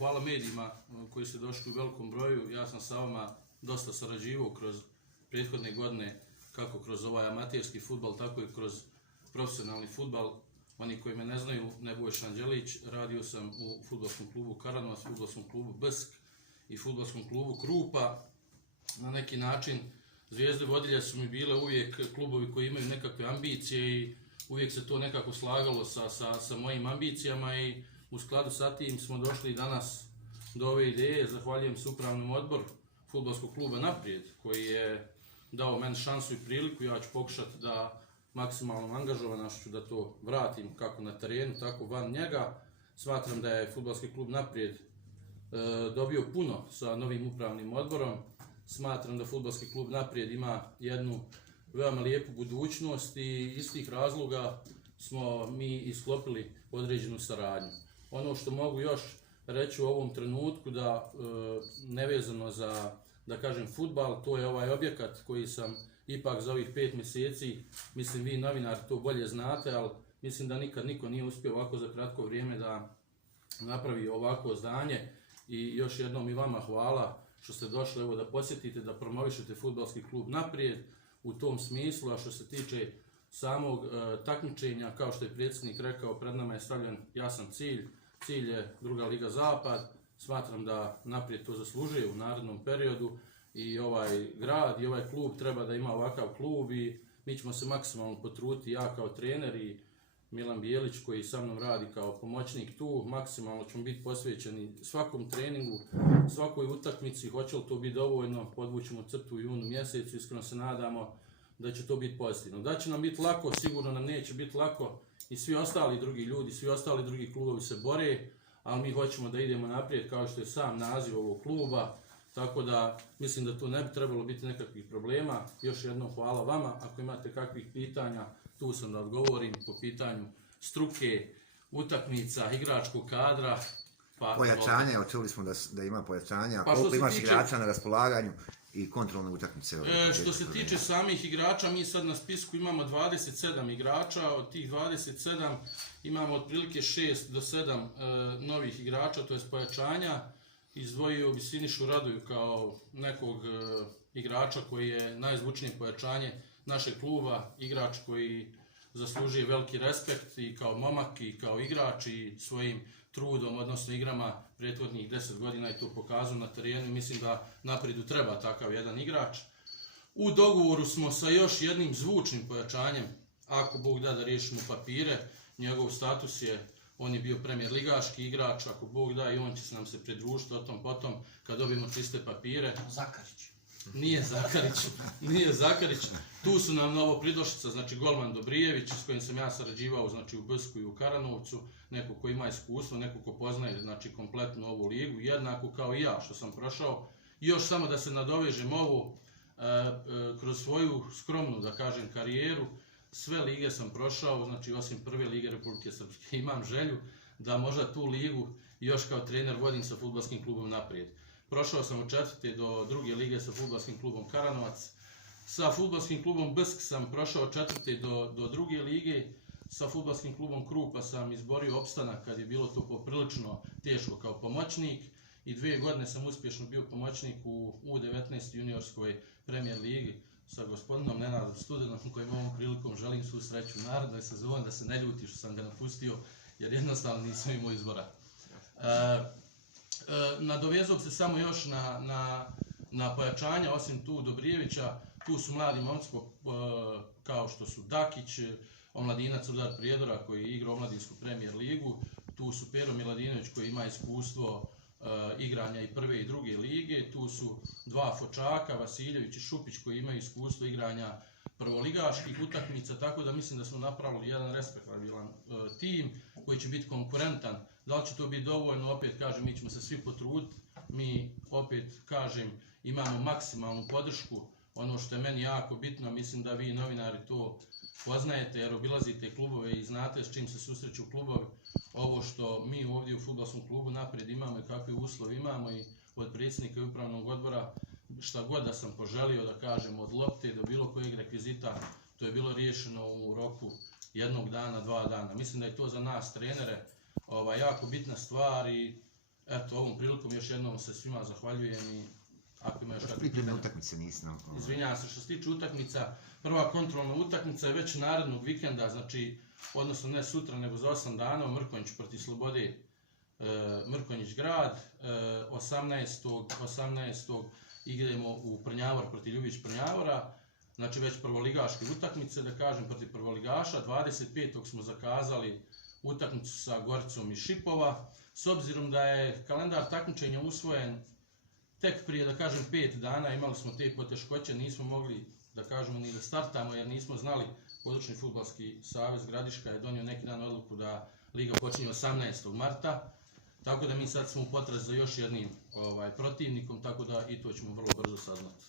hvala medijima koji ste došli u velikom broju. Ja sam sa vama dosta sarađivao kroz prethodne godine, kako kroz ovaj amaterski fudbal, tako i kroz profesionalni fudbal. Oni koji me ne znaju, Nebojša Anđelić, radio sam u fudbalskom klubu Karanovac, fudbalskom klubu Bsk i fudbalskom klubu Krupa. Na neki način zvijezde vodilje su mi bile uvijek klubovi koji imaju nekakve ambicije i uvijek se to nekako slagalo sa mojim ambicijama i u skladu sa tim smo došli danas do ove ideje. Zahvaljujem se upravnom odboru fudbalskog kluba Naprijed koji je dao meni šansu i priliku. Ja ću pokušati da maksimalnom angažovanošću da to vratim kako na terenu, tako van njega. Smatram da je fudbalski klub Naprijed dobio puno sa novim upravnim odborom. Smatram da fudbalski klub Naprijed ima jednu veoma lijepu budućnost i iz tih razloga smo mi isklopili određenu saradnju. Ono što mogu još reći u ovom trenutku da nevezano za, da kažem, fudbal, to je ovaj objekat koji sam ipak za ovih 5 mjeseci, mislim vi novinari to bolje znate, ali mislim da nikad niko nije uspio ovako za kratko vrijeme da napravi ovako zdanje i još jednom i vama hvala što ste došli evo da posjetite, da promovišete fudbalski klub Naprijed u tom smislu. A što se tiče samog takmičenja, kao što je predsjednik rekao, pred nama je stavljen jasan cilj. Cilj je druga Liga Zapad. Smatram da Naprijed to zaslužuje u narednom periodu i ovaj grad i ovaj klub treba da ima ovakav klub i mi ćemo se maksimalno potruditi, ja kao trener i Milan Bijelić koji sa mnom radi kao pomoćnik tu, maksimalno ćemo biti posvećeni svakom treningu, svakoj utakmici. Hoće li to biti dovoljno, podvućemo crtu u junu mjesecu, iskreno se nadamo da će to biti pozitivno. Da će nam biti lako, sigurno nam neće biti lako i svi ostali drugi ljudi, svi ostali drugi klubovi se bore, ali mi hoćemo da idemo naprijed kao što je sam naziv ovog kluba, tako da mislim da tu ne bi trebalo biti nekakvih problema. Još jednom hvala vama, ako imate kakvih pitanja, tu sam da odgovorim po pitanju struke, utakmica, igračkog kadra. Pojačanje, čuli smo da ima pojačanja, koliko imaš igrača na raspolaganju i kontrolne utakmice? Što se tiče samih igrača, mi sad na spisku imamo 27 igrača, od tih 27 imamo otprilike 6 do 7 novih igrača, to je pojačanja. Izdvojio bi Sinišu Radoju kao nekog igrača koji je najzvučnije pojačanje našeg kluba, igrač koji zaslužuje veliki respekt i kao momak i kao igrač i svojim trudom, odnosno igrama prethodnih 10 godina je to pokazao na terenu i mislim da Naprijedu treba takav jedan igrač. U dogovoru smo sa još jednim zvučnim pojačanjem, ako Bog da riješimo papire, njegov status je, on je bio premijer ligaški igrač, ako Bog da i on će nam se pridružiti o tom potom kad dobijemo čiste papire. Zakarić. Nije Zakarić. Tu su nam novo pridošlica, znači golman Dobrijević s kojim sam ja sarađivao, znači u Bsku i u Karanovcu, neko ko ima iskustvo, neko ko poznaje znači kompletnu ovu ligu, jednako kao i ja što sam prošao. Još samo da se nadovežem ovo, kroz svoju skromnu, da kažem, karijeru, sve lige sam prošao, znači osim prve lige Republike Srpske. Imam želju da možda tu ligu još kao trener vodim sa fudbalskim klubom Naprijed. Prošao sam od 4. do 2. lige sa fudbalskim klubom Karanovac. Sa fudbalskim klubom Bsk sam prošao od 4. do 2. lige. Sa fudbalskim klubom Krupa sam izborio opstanak kad je bilo to poprilično teško kao pomoćnik. I 2 godine sam uspješno bio pomoćnik u U19 juniorskoj premijer ligi sa gospodinom Nenadom Studenom, kojim ovom prilikom želim svu sreću u narednoj sezoni, da se ne ljuti što sam ga napustio, jer jednostavno nisam imao izbora. Nadovezao se samo još na pojačanja, osim tu Dobrijevića, tu su mladi momci kao što su Dakić, omladinac Rudar Prijedora koji igra omladinsku premijer ligu, tu su Pero Miladinović koji ima iskustvo igranja i 1. i 2. lige, tu su 2 fočaka, Vasiljević i Šupić koji imaju iskustvo igranja prvoligaških utakmica, tako da mislim da smo napravili jedan respektabilan tim koji će biti konkurentan. Da li će to biti dovoljno, opet kažem, mi ćemo se svi potruditi, mi opet kažem imamo maksimalnu podršku. Ono što je meni jako bitno, mislim da vi novinari to poznajete jer obilazite klubove i znate s čim se susreću klubovi. Ovo što mi ovdje u fudbalskom klubu Naprijed imamo i kakve uslove imamo i od predsjednika i upravnog odbora, šta god da sam poželio da kažem, od lopte do bilo kojeg rekvizita, to je bilo riješeno u roku jednog dana, 2 dana. Mislim da je to za nas trenere jako bitna stvar i Eto, ovom prilikom još jednom se svima zahvaljujem i ako ima još kakve pripremne utakmice nisam. Izvinjavam se, što se tiče utakmica, prva kontrolna utakmica je već narednog vikenda, znači, odnosno ne sutra, nego za 8 dana, u Mrkonjić protiv Slobode, Mrkonjić grad, 18. igramo u Prnjavor protiv Ljubić Prnjavora, znači već prvoligaške utakmice, da kažem, protiv prvoligaša. 25. smo zakazali utakmicu sa Goricom iz Šipova, s obzirom da je kalendar takmičenja usvojen tek prije, da kažem, 5 dana, imali smo te poteškoće, nismo mogli, da kažemo, ni da startamo, jer nismo znali. Područni fudbalski savez Gradiška je donio neki dan odluku da liga počinje 18. marta, tako da mi sad smo u potrazi za još jednim protivnikom, tako da i to ćemo vrlo brzo saznati.